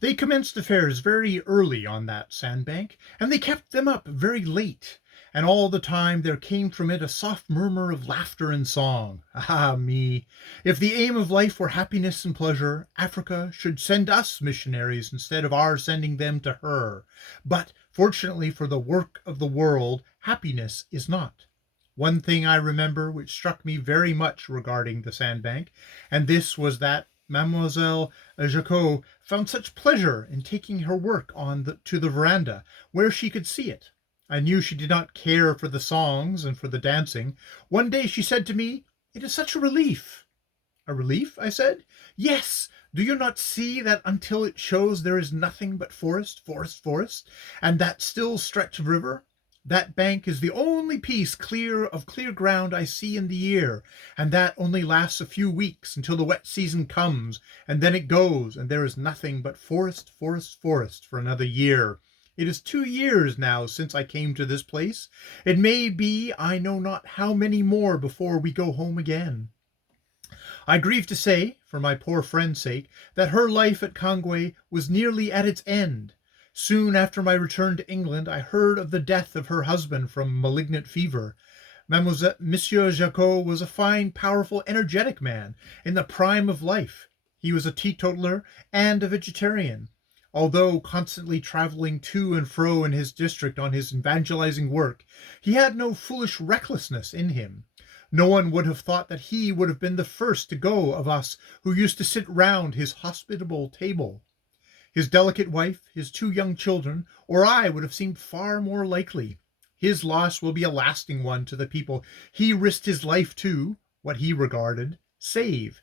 They commenced affairs very early on that sandbank, and they kept them up very late, and all the time there came from it a soft murmur of laughter and song. Ah me! If the aim of life were happiness and pleasure, Africa should send us missionaries instead of our sending them to her. But, fortunately for the work of the world, happiness is not. One thing I remember which struck me very much regarding the sandbank, and this was that Mademoiselle Jacot found such pleasure in taking her work to the veranda, where she could see it. I knew she did not care for the songs and for the dancing. One day she said to me, "It is such a relief." "A relief?" I said. "Yes. Do you not see that until it shows there is nothing but forest, forest, forest, and that still stretch of river? That bank is the only piece of clear ground I see in the year, and that only lasts a few weeks until the wet season comes, and then it goes, and there is nothing but forest, forest, forest for another year. It is 2 years now since I came to this place. It may be I know not how many more before we go home again." I grieve to say, for my poor friend's sake, that her life at Kangway was nearly at its end. Soon after my return to England I heard of the death of her husband from malignant fever. Monsieur Jacot was a fine, powerful, energetic man, in the prime of life. He was a teetotaler and a vegetarian. Although constantly travelling to and fro in his district on his evangelizing work, he had no foolish recklessness in him. No one would have thought that he would have been the first to go of us who used to sit round his hospitable table. His delicate wife, his 2 young children, or I would have seemed far more likely. His loss will be a lasting one to the people he risked his life to, what he regarded, save.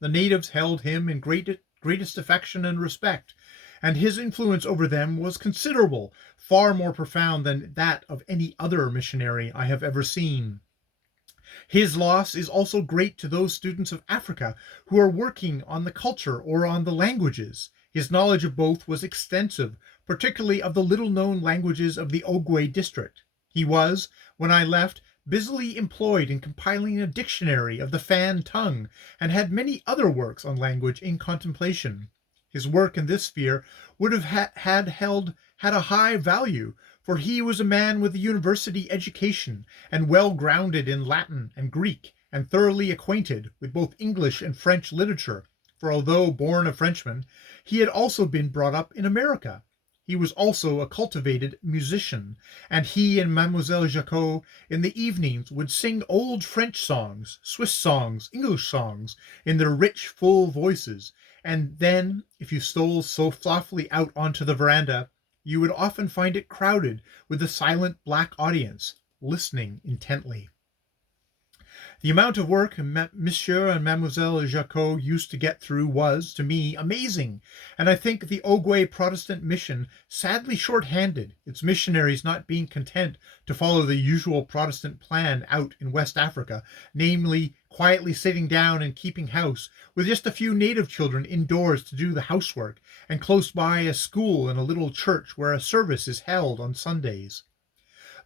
The natives held him in greatest affection and respect, and his influence over them was considerable, far more profound than that of any other missionary I have ever seen. His loss is also great to those students of Africa who are working on the culture or on the languages. His knowledge of both was extensive, particularly of the little-known languages of the Ogwe district. He was, when I left, busily employed in compiling a dictionary of the Fan tongue, and had many other works on language in contemplation. His work in this sphere would have had a high value, for he was a man with a university education, and well grounded in Latin and Greek, and thoroughly acquainted with both English and French literature, for although born a Frenchman, he had also been brought up in America. He was also a cultivated musician, and he and Mademoiselle Jacot in the evenings would sing old French songs, Swiss songs, English songs, in their rich, full voices, and then, if you stole so softly out onto the veranda, you would often find it crowded with a silent black audience, listening intently. The amount of work Monsieur and Mademoiselle Jacot used to get through was, to me, amazing, and I think the Ogwe Protestant mission sadly short-handed, its missionaries not being content to follow the usual Protestant plan out in West Africa, namely, quietly sitting down and keeping house, with just a few native children indoors to do the housework, and close by a school and a little church where a service is held on Sundays.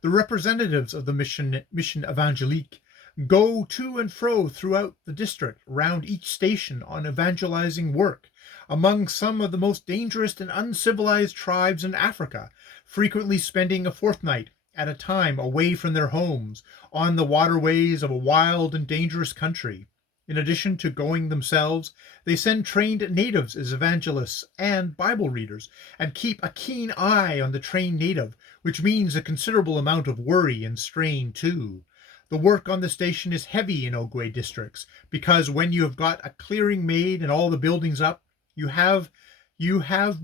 The representatives of the Mission Evangelique go to and fro throughout the district, round each station on evangelizing work, among some of the most dangerous and uncivilized tribes in Africa, frequently spending a fortnight at a time away from their homes, on the waterways of a wild and dangerous country. In addition to going themselves, they send trained natives as evangelists and Bible readers, and keep a keen eye on the trained native, which means a considerable amount of worry and strain too. The work on the station is heavy in Ogwe districts, because when you have got a clearing made and all the buildings up, you have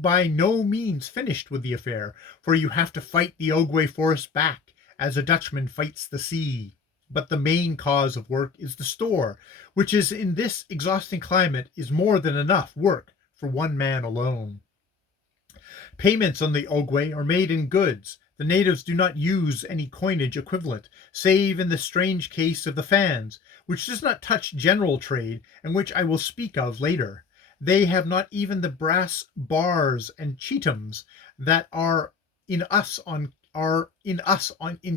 by no means finished with the affair, for you have to fight the Ogwe forest back, as a Dutchman fights the sea. But the main cause of work is the store, which is in this exhausting climate is more than enough work for one man alone. Payments on the Ogwe are made in goods. The natives do not use any coinage equivalent, save in the strange case of the fans, which does not touch general trade, and which I will speak of later. They have not even the brass bars and cheetums that are in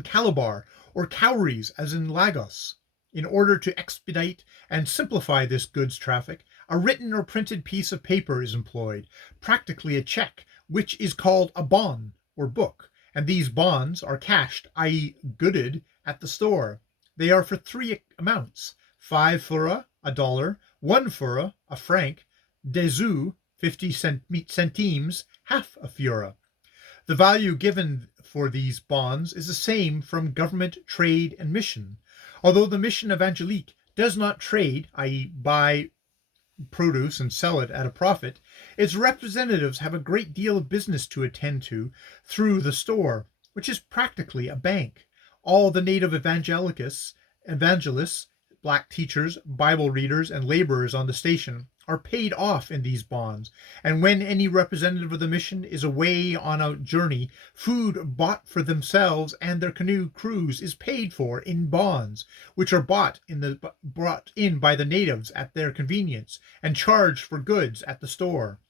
Calabar, or cowries as in Lagos. In order to expedite and simplify this goods traffic, A written or printed piece of paper is employed, practically a check, which is called a bon or book, and these bonds are cashed, i.e. gooded, at the store. They are for three amounts: 5 fura, a dollar; 1 fura, a franc; 2 50 centimes, half a fura. The value given for these bonds is the same from government, trade, and mission. Although the mission evangelique does not trade, i.e. buy produce and sell it at a profit, its representatives have a great deal of business to attend to through the store, which is practically a bank. All the native evangelists, black teachers, Bible readers, and laborers on the station are paid off in these bonds, and when any representative of the mission is away on a journey, food bought for themselves and their canoe crews is paid for in bonds, which are brought in by the natives at their convenience, and charged for goods at the store.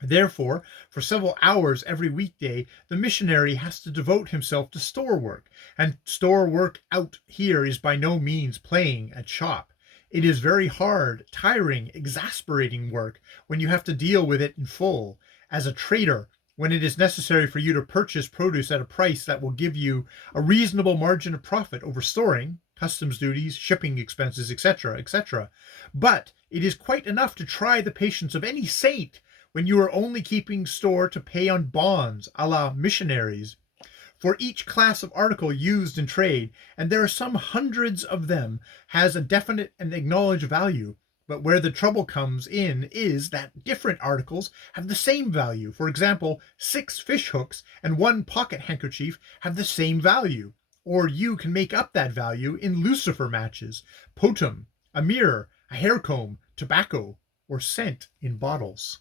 Therefore, for several hours every weekday, the missionary has to devote himself to store work, and store work out here is by no means playing at shop. It is very hard, tiring, exasperating work when you have to deal with it in full. As a trader, when it is necessary for you to purchase produce at a price that will give you a reasonable margin of profit over storing, customs duties, shipping expenses, etc., etc. But it is quite enough to try the patience of any saint when you are only keeping store to pay on bonds, a la missionaries, for each class of article used in trade, and there are some hundreds of them, has a definite and acknowledged value. But where the trouble comes in is that different articles have the same value. For example, 6 fish hooks and 1 pocket handkerchief have the same value. Or you can make up that value in lucifer matches, potom, a mirror, a hair comb, tobacco, or scent in bottles.